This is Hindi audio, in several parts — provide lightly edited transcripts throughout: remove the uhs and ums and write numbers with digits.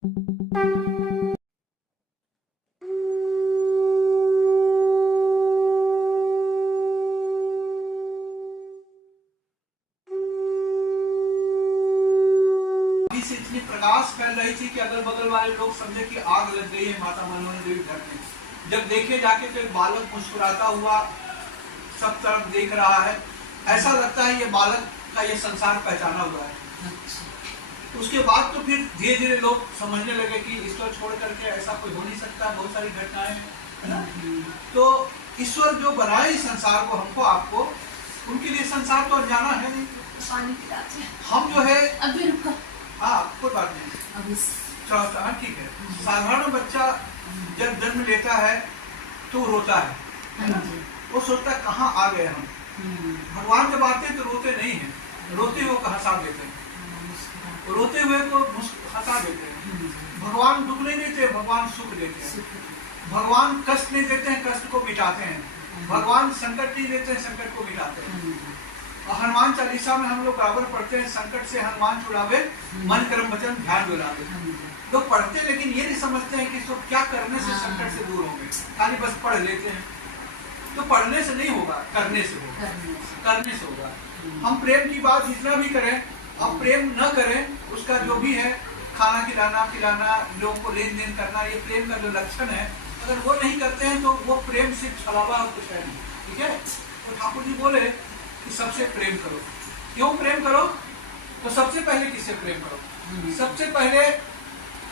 से इतनी प्रकाश फैल रही थी कि अगल बगल वाले लोग समझे कि आग लग गई है माता मनमोहन देवी घर में। जब देखे जाके तो एक बालक मुस्कुराता हुआ सब तरफ देख रहा है, ऐसा लगता है ये बालक का ये संसार पहचाना हुआ है। उसके बाद तो फिर धीरे धीरे लोग समझने लगे कि ईश्वर छोड़ करके ऐसा कोई हो नहीं सकता, बहुत सारी घटनाएं है ना। तो ईश्वर जो बनाए इस संसार को, हमको आपको, उनके लिए संसार तो अनजाना है नहीं। हम जो है अभी हाँ कोई बात नहीं, हाँ ठीक है। साधारण बच्चा जब जन्म लेता है तो रोता है, वो सोचता है कहाँ आ गए हम। भगवान जब आते हैं तो रोते नहीं हैं, रोते हुए को हंसा देते हैं, रोते हुए को हंसा देते हैं। भगवान दुख नहीं देते, भगवान सुख देते हैं। भगवान कष्ट नहीं देते हैं, कष्ट को मिटाते हैं। भगवान संकट नहीं देते हैं, संकट को मिटाते हैं। और हनुमान चालीसा में हम लोग बराबर पढ़ते हैं, संकट से हनुमान छुड़ावे, मन कर्म वचन ध्यान डोलावे। लोग पढ़ते लेकिन ये नहीं समझते हैं कि इसको क्या करने से संकट से दूर होंगे, खाली बस पढ़ लेते हैं। तो पढ़ने से नहीं होगा, करने से होगा, करने से होगा। हम प्रेम की बात जितना भी करें, अब प्रेम न करें, उसका जो भी है खाना खिलाना पिलाना, लोगों को लेन देन करना, ये प्रेम का जो लक्षण है, अगर वो नहीं करते हैं तो वो प्रेम सिर्फ छलावा कुछ है नहीं। ठीक है, तो ठाकुर जी बोले कि सबसे प्रेम करो। क्यों प्रेम करो? तो सबसे पहले किससे प्रेम करो? सबसे पहले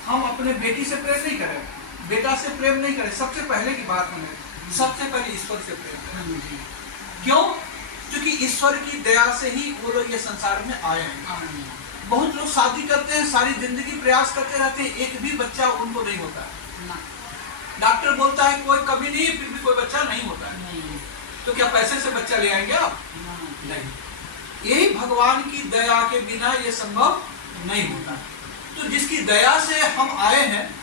हम अपने बेटी से प्रेम नहीं करें, बेटा से प्रेम नहीं करें, सबसे पहले की बात हमें सबसे पहले ईश्वर से प्रेम करें। क्यों? क्योंकि ईश्वर की दया से ही वो लोग ये संसार में आए हैं। बहुत लोग शादी करते हैं, सारी जिंदगी प्रयास करते रहते हैं, एक भी बच्चा उनको नहीं होता। डॉक्टर बोलता है कोई कभी नहीं, फिर भी कोई बच्चा नहीं होता है। तो क्या पैसे से बच्चा ले आएंगे आप? नहीं। यही भगवान की दया के बिना ये संभव नहीं होता। तो जिसकी दया से हम आए हैं,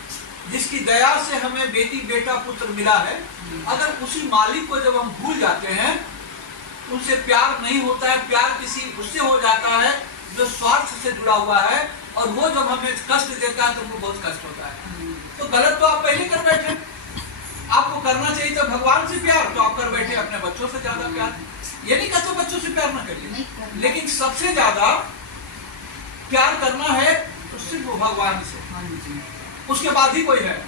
जिसकी दया से हमें बेटी बेटा पुत्र मिला है, अगर उसी मालिक को जब हम भूल जाते हैं, उनसे प्यार नहीं होता है, प्यार किसी उससे हो जाता है जो स्वार्थ से जुड़ा हुआ है, और वो जब हमें कष्ट देता है तो हमको बहुत कष्ट होता है। तो गलत तो आप पहले कर बैठे। आपको करना चाहिए तो भगवान से प्यार, तो आप कर बैठे अपने बच्चों से ज्यादा प्यार। ये नहीं कहते बच्चों से प्यार ना करिए, लेकिन सबसे ज्यादा प्यार करना है तो सिर्फ भगवान से, उसके बाद ही कोई है।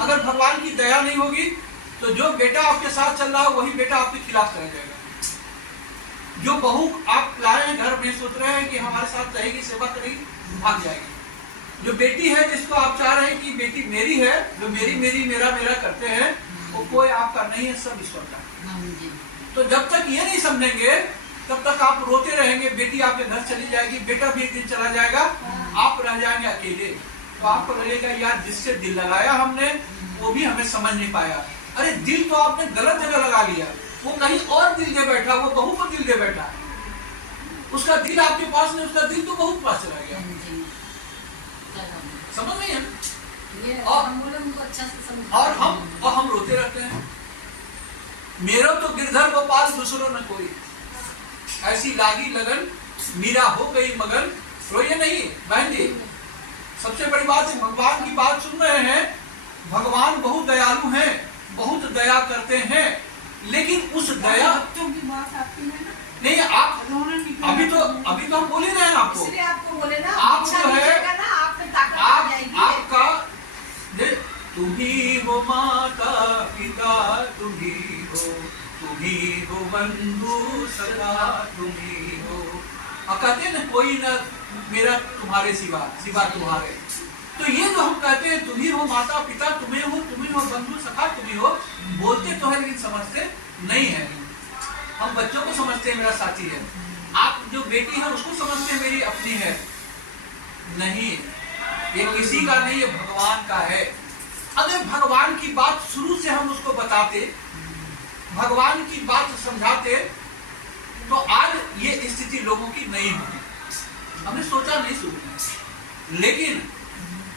अगर भगवान की दया नहीं होगी तो जो बेटा आपके साथ चल रहा है वही बेटा आपके खिलाफ चला जाएगा। जो बहू आप लाए हैं घर में, सोच रहे हैं कि हमारे साथ रहेगी, सेवा करेगी, भाग जाएगी। जो बेटी है जिसको आप चाह रहे हैं कि बेटी मेरी है, जो मेरी मेरी मेरा मेरा करते हैं, वो कोई आपका नहीं है, सब ईश्वर का। तो जब तक ये नहीं समझेंगे तब तक आप रोते रहेंगे। बेटी आपके घर चली जाएगी, बेटा भी एक दिन चला जाएगा, आप रह जाएंगे अकेले। तो आपको लगेगा यार जिससे दिल लगाया हमने वो भी हमें समझ नहीं पाया। अरे दिल तो आपने गलत जगह लगा लिया, वो कहीं और दिल दे बैठा, वो बहू को दिल दे बैठा। उसका दिल आपके पास नहीं, उसका दिल तो बहुत पास चला गया। समझ नहीं है? और हम रोते रहते हैं, मेरा तो गिरधर गोपाल दूसरों न कोई, ऐसी लागी लगन मीरा हो गई मगन। रोइए नहीं बहन जी, सबसे बड़ी बात है भगवान की बात सुन रहे हैं। भगवान बहुत दयालु हैं, बहुत दया करते हैं, लेकिन उस दया की बात आपकी है ना? नहीं, आप अभी तो हम बोल ही रहे हैं आपको, इसलिए आपको बोले ना, आप जो है ना, आप में ताकत आ जाएगी। आपका तुम ही हो माता पिता, तुम ही हो बंधु सदा, तुम ही हो। कहते हैं ना कोई ना मेरा तुम्हारे सिवा तुम्हारे। तो ये जो हम कहते हैं तुम ही हो माता पिता, तुम ही हो बंधु सखा, तुम ही हो, बोलते तो है लेकिन समझते नहीं है। हम बच्चों को समझते हैं मेरा साथी है, आप जो बेटी है उसको समझते हैं मेरी अपनी है। नहीं, ये किसी का नहीं, ये भगवान का है। अगर भगवान की बात शुरू से हम उसको बताते, भगवान की बात समझाते, तो आज ये स्थिति लोगों की नहीं होती। हमने सोचा नहीं शुरू, लेकिन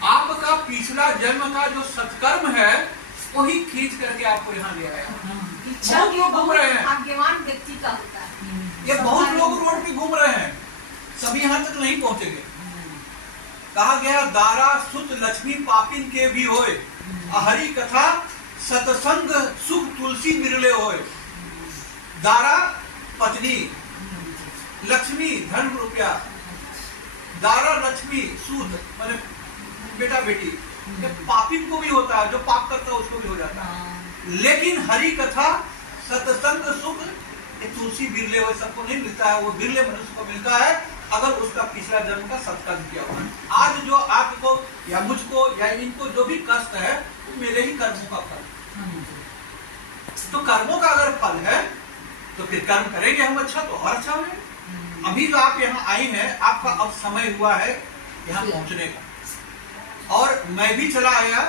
आपका पिछला जन्म का जो सत्कर्म है वही खींच करके आपको यहाँ ले आया। बहुत लोग घूम रहे हैं, भाग्यवान व्यक्ति का होता है। ये बहुत लोग रोड पे घूम रहे हैं, सभी यहाँ तक नहीं पहुंचेंगे। कहा गया दारा सुत लक्ष्मी पापिन के भी होए, हरि कथा सतसंग सुख तुलसी मिरले होए। दारा पत्नी, लक्ष्मी धन रुपया, दारा लक्ष्मी सूद माने बेटा बेटी, पापिन को भी होता है, जो पाप करता है उसको भी हो जाता है। लेकिन हरि कथा सत्संग सुख ये तुलसी बिरले हुए सबको नहीं मिलता है, वो बिरले मनुष्य को मिलता है अगर उसका पिछला जन्म का सत्कर्म किया हुआ। आज जो आपको या मुझको या इनको जो भी कष्ट है वो मेरे ही कर्मों का फल। तो कर्मों का अगर फल है तो फिर कर्म करेंगे हम अच्छा तो और अच्छा होगा। अभी जो आप यहाँ आई हैं, आपका अब समय हुआ है यहाँ पहुंचने का, और मैं भी चला आया।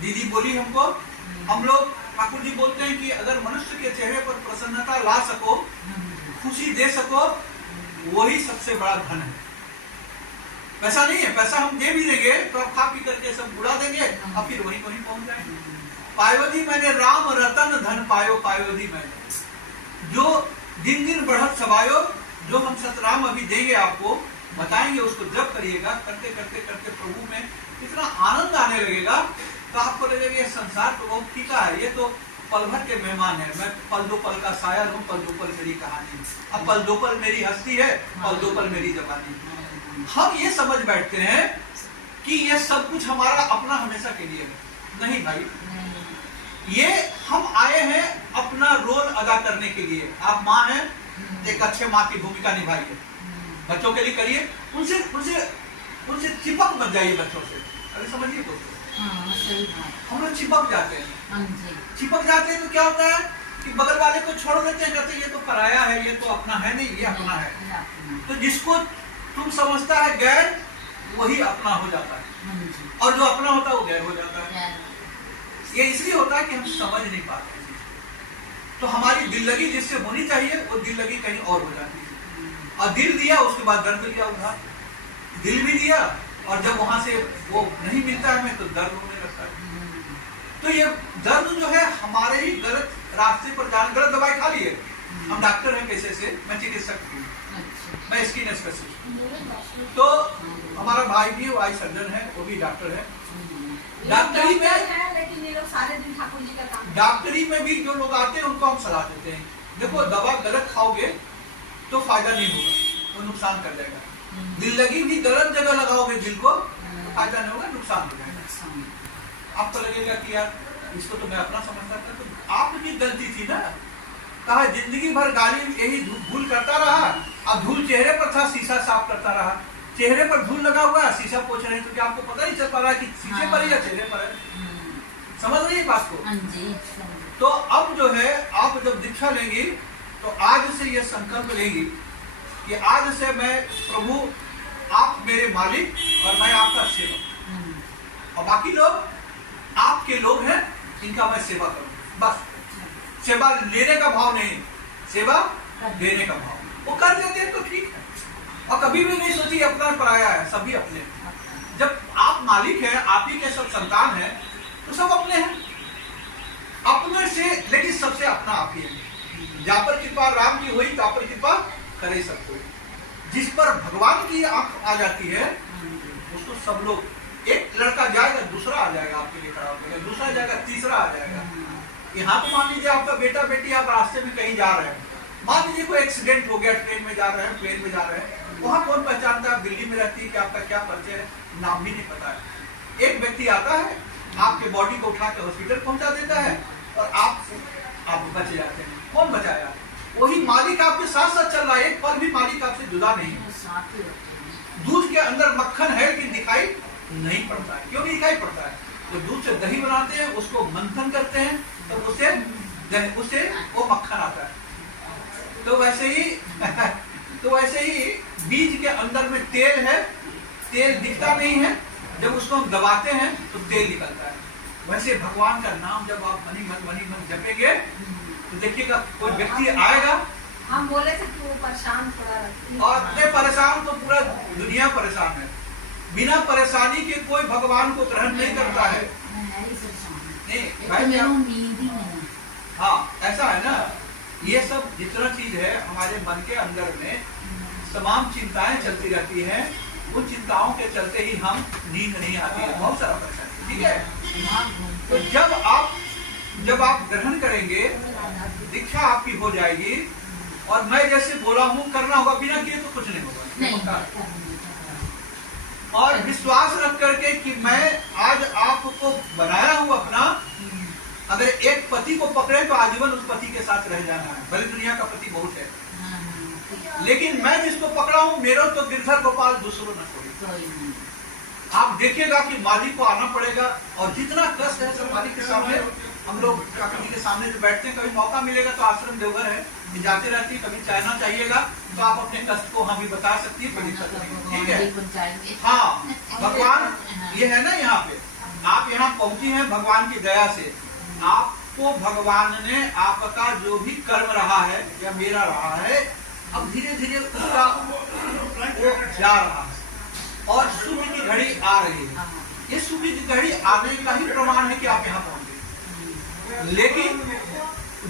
दीदी बोली हमको, हम लोग ठाकुर जी बोलते हैं कि अगर मनुष्य के चेहरे पर प्रसन्नता ला सको, खुशी दे सको, वही सबसे बड़ा धन है। पैसा नहीं है, पैसा हम दे भी देंगे तो आप खा पी करके सब उड़ा देंगे और फिर वहीं वहीं पहुंच जाएंगे। पायोधी मैंने राम रतन धन पायो, पायोधी मैंने जो दिन दिन बढ़त सवायो, जो हम सतराम अभी देंगे आपको, बताएंगे, उसको जब करिएगा, करते करते करते प्रभु में इतना आनंद आने लगेगा तो आपको लगेगा ये संसार तो बहुत फीका है, ये तो पल भर के मेहमान है, मैं पल दो पल का शायर हूँ, पल दो पल मेरी कहानी, अब पल दो पल मेरी हस्ती है, पल दो पल मेरी जवानी। हम ये समझ बैठते हैं कि ये सब कुछ हमारा अपना हमेशा के लिए है। नहीं भाई, ये हम आए हैं अपना रोल अदा करने के लिए। आप माँ हैं, एक अच्छे माँ की भूमिका निभाइए, बच्चों के लिए करिए, उनसे उनसे उनसे चिपक मत जाइए बच्चों से। अरे समझिए दोस्तों, हम लोग चिपक जाते हैं। चिपक जाते हैं तो क्या होता है कि बगल वाले को छोड़ देते हैं, कहते हैं ये तो पराया है, ये तो अपना है नहीं, ये अपना है। तो जिसको तुम समझता है गैर, वही अपना हो जाता है, और जो अपना होता है वो गैर हो जाता है। ये इसलिए होता है कि हम समझ नहीं पाते। तो हमारी दिल लगी जिससे होनी चाहिए वो दिल लगी कहीं और हो जाती है। और दिल दिया, उसके बाद दर्द लिया उधार, दिल भी दिया और जब वहां से वो नहीं मिलता है हमें तो दर्द होने लगता है। तो ये दर्द जो है हमारे ही गलत रास्ते पर जाने, गलत दवाई खा लिए। हम डॉक्टर हैं पैसे से, मैं चिकित्सक हूँ, मैं स्किन स्पेशलिस्ट। तो हमारा भाई भी वो आई सर्जन है, वो भी डॉक्टर है। डॉक्टरी में लेकिन ये लोग सारे दिन ठाकुर जी का काम, डॉक्टरी में भी जो लोग आते हैं उनको हम सलाह देते हैं, देखो दवा गलत खाओगे तो फायदा नहीं होगा, वो नुकसान कर जाएगा। दिल लगी भी गलत जगह लगाओगे दिल को तो फायदा नहीं होगा, नुकसान हो जाएगा। आपको लगेगा कि यार इसको तो मैं अपना समझता था, तो आपकी गलती थी ना। कहा जिंदगी भर गाली यही भूल करता रहा, अब धूल चेहरे पर था, शीशा साफ करता रहा, चेहरे पर धूल लगा हुआ है, शीशा पोछ रहे हैं, तो क्या आपको पता नहीं चल पा रहा है कि शीशे पर है या चेहरे पर है? समझ रही है बात को? तो अब जो है आप जब दीक्षा लेंगी तो आज से ये संकल्प लेंगी कि आज से मैं प्रभु, आप मेरे मालिक और मैं आपका सेवक, और बाकी लोग आपके लोग हैं, इनका मैं सेवा करूँ। बस सेवा लेने का भाव नहीं, सेवा देने का भाव। वो कर देते हैं तो ठीक है, और कभी भी नहीं सोची अपना पराया है, सभी अपने। जब आप मालिक हैं, आप ही के सब संतान हैं, तो सब अपने हैं, अपने से, लेकिन सबसे अपना आप ही है। जहाँ पर कृपा राम की हुई तहाँ पर कृपा करे सबको। जिस पर भगवान की आंख आ जाती है उसको सब लोग, एक लड़का जाएगा दूसरा आ जाएगा आपके लिए खड़ा होकर, दूसरा जाएगा तीसरा आ जाएगा। यहाँ तो मान लीजिए आपका बेटा बेटी, आप रास्ते में कहीं जा रहे हैं, मान लीजिए कोई एक्सीडेंट हो गया, ट्रेन में जा रहे हैं, प्लेन में जा रहे हैं, वहाँ कौन पहचानता है? दिल्ली में रहती है कि आपका क्या परिचय है, नाम भी नहीं पता है। एक व्यक्ति आता है, आपके बॉडी को उठा के हॉस्पिटल पहुंचा देता है और आप बच जाते हैं। कौन बचाया? वही मालिक आपके साथ साथ चल रहा है, एक पल भी मालिक आपसे जुदा नहीं है। दूध के अंदर मक्खन है लेकिन दिखाई नहीं पड़ता है। क्यों नहीं दिखाई पड़ता है? तो दूध से दही बनाते हैं, उसको मंथन करते हैं तो उसे वो मक्खन आता है। तो वैसे ही बीज के अंदर में तेल है, तेल दिखता नहीं है, जब उसको हम दबाते हैं तो तेल निकलता है। वैसे भगवान का नाम जब आप मनी मन जपेंगे तो देखिएगा कोई व्यक्ति आएगा। हम बोले थे कि वो परेशान थोड़ा रखती है, और परेशान तो पूरा दुनिया परेशान है। बिना परेशानी के कोई भगवान को ग्रहण नहीं करता है। नहीं भाई, हाँ ऐसा है ना। ये सब जितना चीज है हमारे मन के अंदर में तमाम चिंताएं चलती रहती हैं, वो चिंताओं के चलते ही हम नींद नहीं आती है, बहुत सारा परेशानी। ठीक है, तो जब आप ग्रहण करेंगे, दीक्षा आपकी हो जाएगी, और मैं जैसे बोला हूँ करना होगा, बिना किए तो कुछ नहीं होगा। और विश्वास रख करके कि मैं आज आपको बनाया हूँ अपना, अगर एक पति को पकड़े तो आजीवन उस पति के साथ रह जाना है, भले दुनिया का पति बहुत है, लेकिन मैं जिसको पकड़ा हूँ, मेरा तो गिरधर गोपाल दूसरों न कोई। आप देखिएगा कि मालिक को आना पड़ेगा, और जितना कष्ट है सब मालिक के सामने। हम लोग काका जी के सामने जो बैठते हैं, कभी मौका मिलेगा तो आश्रम देवघर है, जाते रहती है, कभी चाहना चाहिएगा तो आप अपने कष्ट को हमें बता सकती है, कोई दिक्कत नहीं। ठीक है, हाँ, भगवान ये है ना, यहाँ पे आप यहाँ पहुंची हैं भगवान की दया से। आपको भगवान ने आपका जो भी कर्म रहा है या मेरा रहा है, अब धीरे धीरे उसका वो जा रहा है, और सुख की घड़ी आ रही है। ये सुख की घड़ी आने का ही प्रमाण है कि आप यहाँ पहुंचे। लेकिन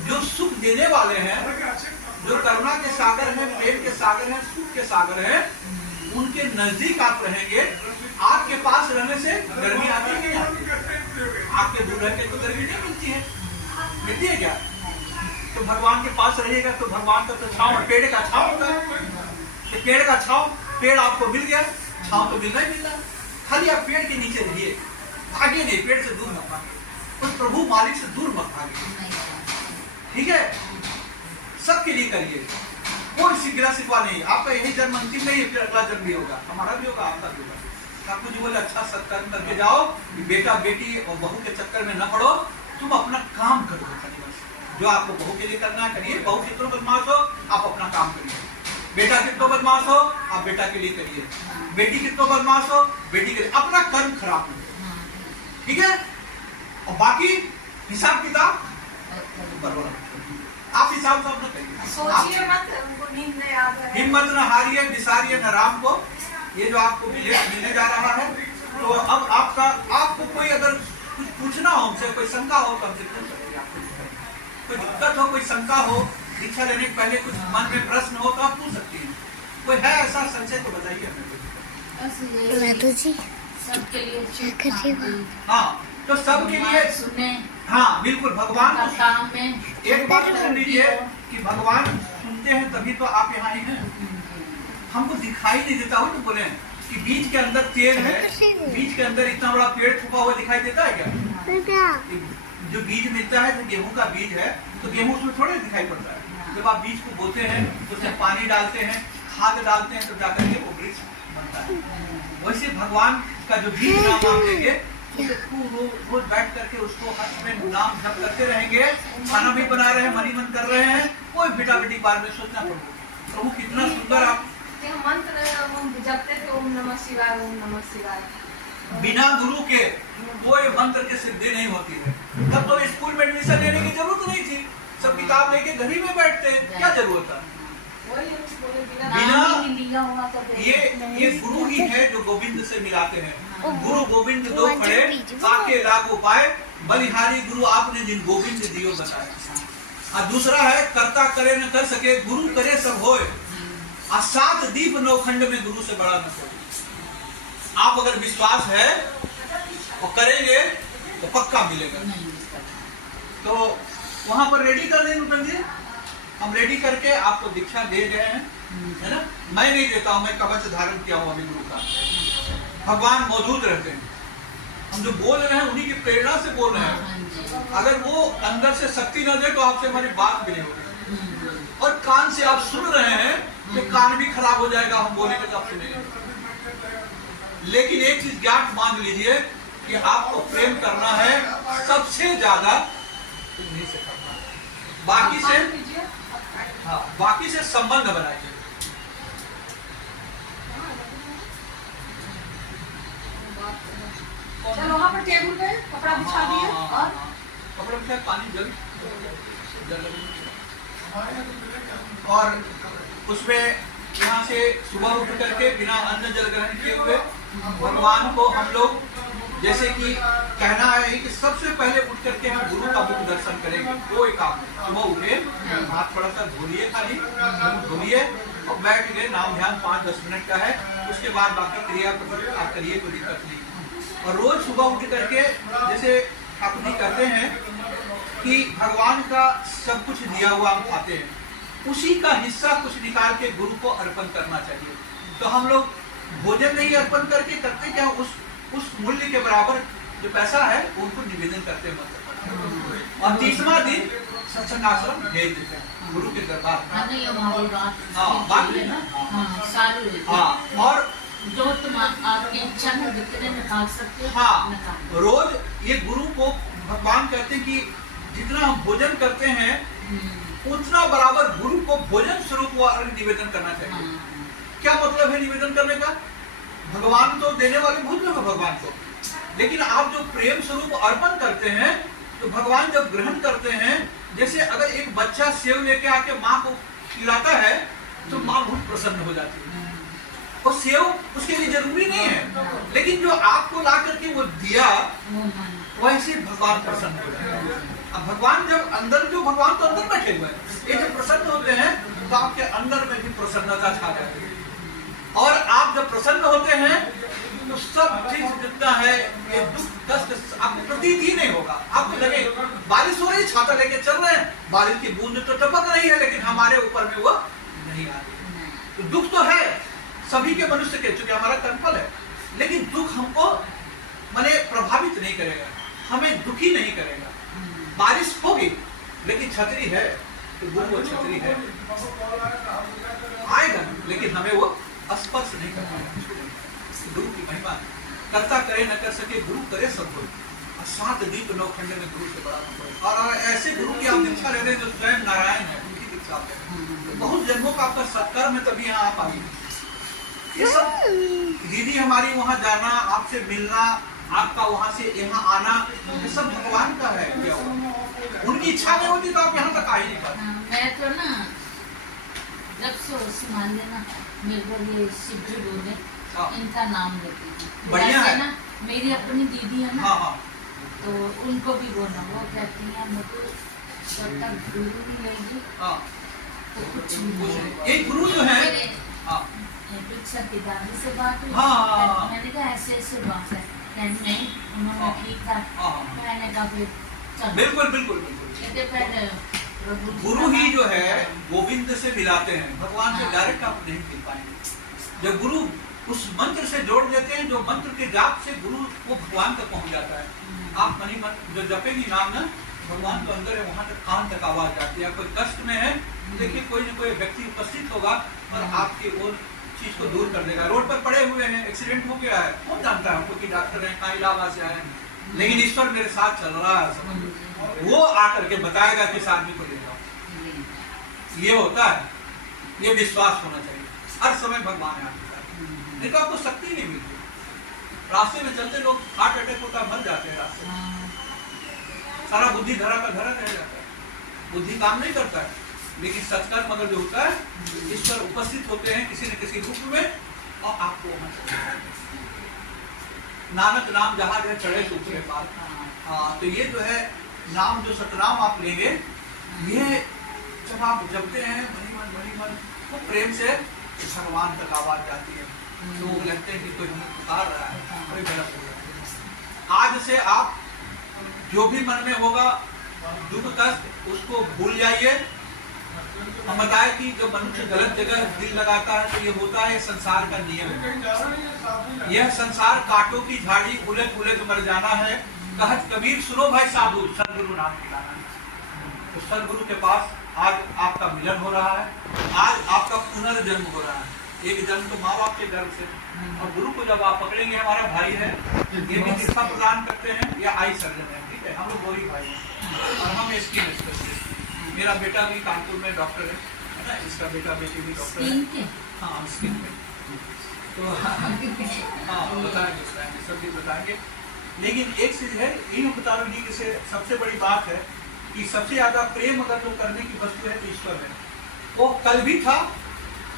जो सुख देने वाले हैं, जो करुणा के सागर हैं, प्रेम के सागर हैं, सुख के सागर हैं, उनके नजदीक आप रहेंगे। आपके पास रहने से गर्मी आती है, नहीं आती? आपके दूर रहकर तो गर्मी नहीं मिलती है, मिलती है क्या? तो भगवान के पास रहिएगा तो भगवान का तो छांव, पेड़ का छांव होता है, तो पेड़ का छांव, पेड़ आपको मिल गया, छांव तो मिलना ही मिलना। खाली आप पेड़ के नीचे रहिए, भागे नहीं, पेड़ से दूर मत भागे, और प्रभु मालिक से दूर मत भागे। ठीक है, सबके लिए करिए, कोई सिगरा सिकवा नहीं। आपका यही जन्म अंतिम नहीं है, फिर अगला जन्म भी होगा, हमारा भी होगा, आपका भी होगा। ठाकुर जी बोले अच्छा सत्कर्म करके जाओ, बेटा बेटी और बहू के चक्कर में न पड़ो, तुम अपना काम करो। जो आपको बहू के लिए करना है करिए, बहू कितना बदमाश हो आप अपना काम करिए, बेटा कितना बदमाश हो आप बेटा के लिए करिए, बेटी कितना बदमाश हो बेटी के लिए, अपना कर्म खराब हो। ठीक है, और बाकी हिसाब किताब आप हिसाब साफ न करिए, सोचिए मत, उनको नींद नहीं आ रहा है। हिम्मत न हारिए, विसारिए न राम को। ये जो आपको मिलने जा रहा है, तो अब आपको कोई अगर कुछ पूछना हो हमसे, कोई शंका हो तो हमसे पूछ सकते हैं। आपको कोई दिक्कत हो, कोई शंका हो, दीक्षा लेने के पहले कुछ मन में प्रश्न हो तो आप पूछ सकती हैं। कोई है ऐसा संशय तो बताइए हमें। सबके लिए हाँ, तो सबके लिए सुने। हाँ बिल्कुल, भगवान को काम में एक बात सुन लीजिए कि भगवान सुनते हैं तभी तो आप यहाँ ही हैं। हमको दिखाई नहीं देता हो तो बोले कि बीज के अंदर तेल है, बीज के अंदर इतना बड़ा पेड़ छुपा हुआ दिखाई देता है क्या? जो बीज मिलता है, जो गेहूं का बीज है, तो गेहूं उसमें थोड़े दिखाई पड़ता है। जब आप बीज को बोते हैं, उसमें पानी डालते हैं, खाद डालते हैं, तो जाकर के वो वृक्ष बनता है। वैसे भगवान का जो बीज नाम आप लेंगे, रोज बैठ करके उसको हाथ में नाम जप करते रहेंगे, खाना भी बना रहे हैं, मनी मन कर रहे हैं, कोई बेटा बेटी बार में सोचना पड़ेगा प्रभु कितना सुंदर आप मंत्र जपते थे, ओम नमः शिवाय, ओम नमः शिवाय। बिना गुरु के कोई मंत्र की सिद्धि नहीं होती है। तब तो स्कूल में एडमिशन लेने की जरूरत नहीं थी, सब किताब लेके घर ही में बैठते, क्या जरूरत था? बिना ये गुरु ही है जो गोविंद से मिलाते हैं। गुरु गोविंद दो खड़े आके लागू पाए, बलिहारी गुरु आपने जिन गोविंद दियो बताया। और दूसरा है कर्ता करे न कर सके, गुरु करे सब होए, और 7 दीप 9 खंड में गुरु से बड़ा न कोई। आप अगर विश्वास है और करेंगे तो पक्का मिलेगा। तो वहां पर रेडी कर दें नुतन जी, हम रेडी करके आपको दीक्षा दे गए हैं, है ना? मैं नहीं देता हूं, मैं कवच धारण किया हूं अभी गुरु का। भगवान मौजूद रहते हैं, हम जो बोल रहे हैं उन्हीं की प्रेरणा से बोल रहे हैं। अगर वो अंदर से शक्ति न दे तो आपसे हमारी बात भी नहीं होगी। और कान से आप सुन रहे हैं तो कान भी खराब हो जाएगा, हम बोलेंगे तो आप सुनेंगे। लेकिन एक चीज ज्ञान मान लीजिए कि आपको प्रेम करना है सबसे ज्यादा उन्हीं से करना है, बाकी से हाँ, बाकी से संबंध बनाइए। चलो वहाँ पर टेबल पे कपड़ा बिछा दिए, और कपड़ा बिछा, पानी जल और उसमें यहाँ से सुबह उठ करके बिना अन्न जल ग्रहण किए हुए भगवान को हम लोग, जैसे कि कहना है कि सबसे पहले उठ करके हम गुरु का मुख दर्शन करेंगे। कोई काम नहीं, सुबह उठे हाथ थोड़ा सा धोलिए, खाली धोलिए, और बैठ गए, नाम ध्यान 5-10 मिनट का है, उसके बाद बाकी क्रिया आप करिए, कोई दिक्कत नहीं। और रोज सुबह उठ करके जैसे ठाकुर जी कहते हैं कि भगवान का सब कुछ दिया हुआ हम खाते हैं, उसी का हिस्सा कुछ निकाल के गुरु को अर्पण करना चाहिए। तो हम लोग भोजन नहीं अर्पण करके करते क्या, उस मूल्य के बराबर जो पैसा है उनको निवेदन करते हैं। और 30वां दिन सत्संग आश्रम भेज देते हैं गुरु के दरबार। और जो तुम आपकी इच्छा में जितने निकाल सकते हो। हाँ, रोज ये गुरु को भगवान कहते हैं कि जितना हम भोजन करते हैं उतना बराबर गुरु को भोजन स्वरूप निवेदन करना चाहिए। क्या मतलब है निवेदन करने का? भगवान तो देने वाले भूल गए भगवान को, लेकिन आप जो प्रेम स्वरूप अर्पण करते हैं तो भगवान जब ग्रहण करते हैं, जैसे अगर एक बच्चा सेव लेके आके माँ को खिलाता है तो माँ बहुत प्रसन्न हो जाती है। और सेव उसके लिए जरूरी नहीं है, लेकिन जो आपको ला करके वो दिया वैसे भगवान प्रसन्न हो जाते हैं। अब भगवान जब अंदर, जो भगवान तो अंदर बैठे हुए हैं, ये जब प्रसन्न होते हैं तो आपके अंदर में भी प्रसन्नता छा जाती है। और आप जब प्रसन्न होते हैं तो सब चीज जितना है, ये दुख कष्ट आपको प्रतीत ही नहीं होगा। आपको लगे बारिश हो रही, छाता लेके चल रहे हैं, बारिश की बूंद तो टपक रही है, लेकिन हमारे ऊपर में वो नहीं आ रही। तो दुख तो है सभी के मनुष्य के, चूंकि हमारा कर्मफल है, लेकिन दुख हमको माने प्रभावित नहीं करेगा, हमें दुखी नहीं करेगा। बारिश होगी लेकिन छतरी है, तो गुरु वो छतरी है, आएगा लेकिन हमें वो स्पर्श नहीं कर पाएगा। गुरु की महिमा, करता करे न कर सके गुरु करे सब कोई। 7 दीप 9 खंड में गुरु से बड़ा कोई। और ऐसे गुरु की आप दीक्षा ले रहे हैं जो स्वयं नारायण है, उनकी दीक्षा ले रहे हैं। तो बहुत जन्मों का आपका सत्कर्म है, तभी यहाँ आप आइए। ये सब दीदी हमारी वहाँ जाना, आपसे मिलना, आपका वहाँ से यहाँ आना, ये सब भगवान का है। क्या उनकी इच्छा नहीं होती तो आप यहाँ तक आ ही नहीं पाते। मैं तो ना जब से मान लेना मेरे को ये शिवजी बोले, इनका नाम लेती हूँ। बढ़िया है ना, मेरी अपनी दीदी है ना, हाँ। तो उनको भी बोलना, वो कहती है मुझे जब तक गुरु नहीं लेगी तो कुछ नहीं। एक गुरु जो है की दादी से बात हुई, मैंने कहा ऐसे ऐसे बात है, नहीं उन्होंने ठीक था, मैंने कहा फिर चलो। बिल्कुल पहले गुरु ही जो है गोविंद से मिलाते हैं, भगवान से डायरेक्ट आप नहीं मिल पाएंगे। जब गुरु उस मंत्र से जोड़ देते हैं, जो मंत्र के जाप से गुरु वो भगवान तक पहुंच जाता है। आप मनी मन जो जपेंगी नाम ना, भगवान तो अंदर है, वहां तक कान तक आवाज जाती है। कोई कष्ट में है, देखिए कोई न कोई व्यक्ति उपस्थित होगा और आपके वो चीज को दूर कर देगा। रोड पर पड़े हुए हैं, एक्सीडेंट हो गया है, कौन जानता है हमको कि डॉक्टर है, कहाँ इलाहाबाद से आए हैं, लेकिन ईश्वर मेरे साथ चल रहा है, वो आकर के बताएगा कि इस आदमी को ले जाओ। ये होता है, ये विश्वास होना चाहिए। हर समय भगवान है आपके साथ, नहीं तो आपको शक्ति नहीं मिलती। रास्ते में चलते लोग हार्ट अटैक होता मर जाते हैं रास्ते में, सारा बुद्धि धरा का धरा रह जाता है, बुद्धि काम नहीं करता है। लेकिन सत्कर्म अगर जो होता है, ईश्वर उपस्थित होते हैं किसी न किसी रूप में और आपको वहां नानक नाम जहाज है चढ़े दूसरे पार। हाँ, तो ये जो है नाम, जो सतनाम आप लेंगे, ये जब आप जपते हैं मनी मन तो प्रेम से भगवान तक आवाज जाती है, लोग लगते हैं कि कोई हमें पुकार रहा है, कोई गलत हो रहा है। आज से आप जो भी मन में होगा दुख कष्ट, उसको भूल जाइए। हम बताए कि जो मनुष्य गलत जगह दिल लगाता है तो ये होता है, संसार का नियम है। यह संसार कांटों की झाड़ी, उलझ उलझ मर जाना है। कहत कबीर सुनो भाई साधु, सदगुरु नाम खिलाना है। तो सदगुरु के पास आज आपका मिलन हो रहा है, आज आपका पुनर्जन्म हो रहा है। एक जन्म तो माँ बाप के गर्भ से, और गुरु को जब आप पकड़ेंगे, हमारा भाई है, ये भी शिक्षा प्रदान करते हैं, या आई सर्जन है, ठीक है, हम लोग वही भाई हैं। और हम स्किन स्पेशलिस्ट, मेरा बेटा भी कानपुर में डॉक्टर है ना, इसका बेटा बेटी भी डॉक्टर है। हाँ, स्किन में तो हाँ बताएंगे, सब भी बताएंगे। लेकिन एक चीज है, इन अवतारों जी से सबसे बड़ी बात है कि सबसे ज्यादा प्रेम अगर जो करने की वस्तु है तो ईश्वर है। वो कल भी था,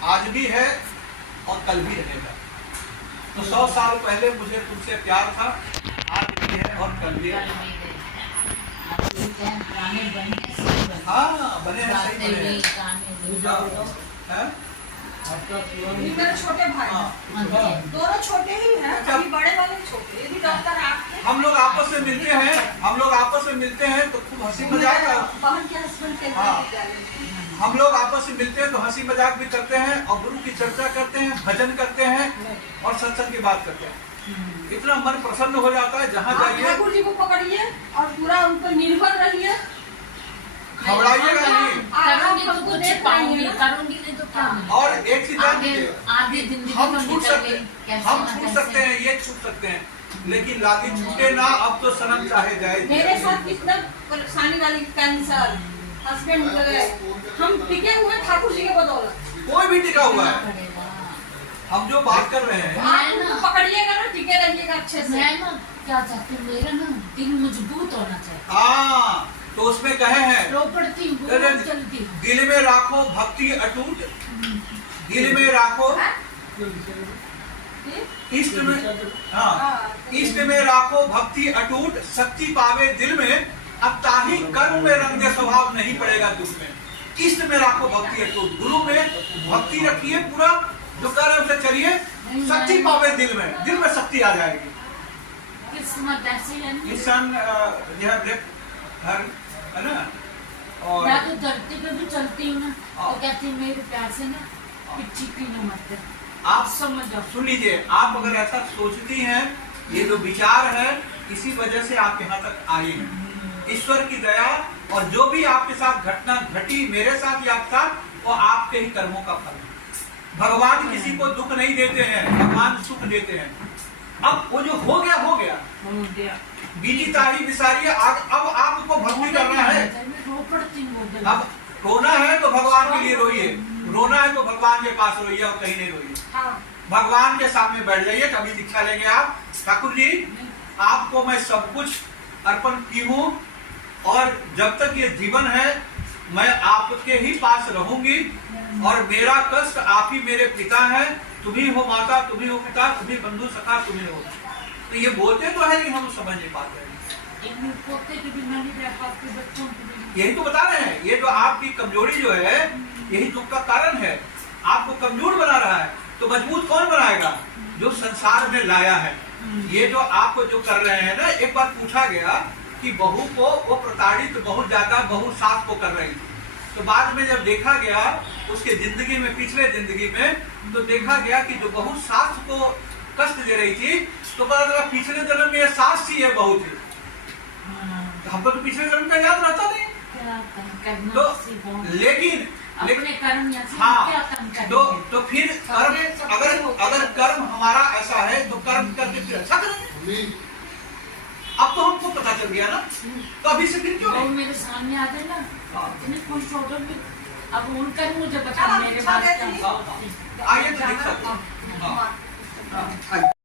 आज भी है और कल भी रहेगा। तो 100 साल पहले मुझे तुमसे प्यार था, आज भी है और कल भी है। हाँ, बने हैं, सही बने हैं। ये मेरे छोटे भाई हाँ। हैं। दोनों छोटे ही हैं, अच्छा। अभी बड़े वाले छोटे, ये भी डॉक्टर आपके। हम लोग आपस में मिलते हैं, हम लोग आपस में मिलते हैं तो खूब हंसी मजाक बहन के हस्बैंड के हाँ। विद्यालय में। हम लोग आपस में मिलते हैं तो हंसी मजाक भी करते हैं और गुरु की चर्चा करते हैं, भजन करते हैं और सत्संग की बात करते हैं। इतना मन प्रसन्न हो जाता है, जहाँ आप जाइए ठाकुर जी को पकड़िए और पूरा उन पर निर्भर रहिए। घबराइएगा नहीं। करूंगी तो कुछ पाऊंगी, करूंगी नहीं तो क्या मिलेगा? और एक चीज जान आगे लीजिए, आगे जिंदगी हम तो छूट निकल सकते गई, हैं, कैसे हम ना छूट कैसे। सकते हैं, ये छूट सकते हैं, लेकिन लादी छूटे ना, अब तो सनम चाहे जाए। मेरे साथ कितना परेशानी वाली कैंसर, हस्बैंड गए, हम टिके हुए ठाकुर जी के बदौलत। कोई भी टिका हुआ है। पड़ेगा। हम जो बात कर रहे हैं, आप उनको पकड़िएगा ना, टिके रहिएगा अच्छे से। मैं ना क्या चाहती हूँ, मेरा ना दिल मजबूत होना चाहिए। हाँ तो उसमें कहे हैं, रो पड़ती हूँ, अरे, बहुत चलती हूँ। दिल में राखो भक्ति अटूट, दिल में राखो इष्ट में, हाँ इष्ट में राखो भक्ति अटूट, शक्ति पावे दिल में, अब ताही कर्म में रंग दे स्वभाव नहीं पड़ेगा दुख में। इष्ट में राखो भक्ति अटूट, गुरु में भक्ति रखिए, पूरा जो कर रहे उसे चलिए, शक्ति पावे दिल में शक्ति आ जाएगी। किस्मत ऐसी है ना। किसान हर है ना। और मैं तो धरती पे भी चलती हूँ ना, हाँ। तो कहती हूँ मेरे प्यार से ना पिच्ची पीना मत। आप समझ जाओ। सुन लीजिए, आप अगर ऐसा सोचती हैं, ये जो विचार है इसी वजह से आप यहाँ तक आई हैं। ईश्वर की दया और जो भी आपके साथ घटना घटी, मेरे साथ या आपके साथ, वो आपके ही कर्मों का फल है। भगवान किसी को दुख नहीं देते हैं, भगवान सुख देते हैं। अब वो जो हो गया बीती ताही बिसारी, अब आपको भक्ति करना है। रो पड़ती हूँ। अब रोना है तो भगवान के लिए रोइए, रोना है तो भगवान के पास रोइए और कहीं नहीं रोइए। हाँ। भगवान के सामने बैठ जाइए, कभी दीक्षा लेंगे आप, ठाकुर जी आपको मैं सब कुछ अर्पण की हूँ और जब तक ये जीवन है मैं आपके ही पास रहूंगी और मेरा कष्ट आप ही मेरे पिता हैं, तुम ही हो माता, तुम ही हो पिता, तुम ही बंधु सखा, तुम ही हो। तो ये बोलते तो है लेकिन हम समझ नहीं पाते हैं। पोते की भी नहीं रह पाते, बच्चों की भी। यही तो बता रहे हैं, ये जो आपकी कमजोरी जो है यही दुख का कारण है, आपको कमजोर बना रहा है। तो मजबूत कौन बनाएगा? जो संसार में लाया है। ये जो आपको जो कर रहे हैं ना, एक बार पूछा गया कि बहू को वो प्रताड़ित बहुत ज्यादा बहू सास को कर रही थी, तो बाद में जब देखा गया उसके जिंदगी में, पिछले जिंदगी में, तो देखा गया कि जो बहू सास को कष्ट दे रही थी, तो पता चला पिछले जन्म में ये सास थी, ये बहू थी। तो हमको तो पिछले जन्म का याद रहता नहीं। तो लेकिन अपने कर्म या हाँ, क्या काम करेंगे? तो फिर कर्म, अगर कर्म हमारा ऐसा है तो कर्म करके फिर अच्छा करेंगे। अब तो हमको पता चल गया ना, तो अभी से फिर क्यों वो नहीं? मेरे सामने आ गए ना, हाँ। इतने खुश हो गए। अब उनका मुझे बता चलो, मेरे अच्छा बात देती क्या। आइए तो देख सकते हैं। हाँ, हाँ, आइए।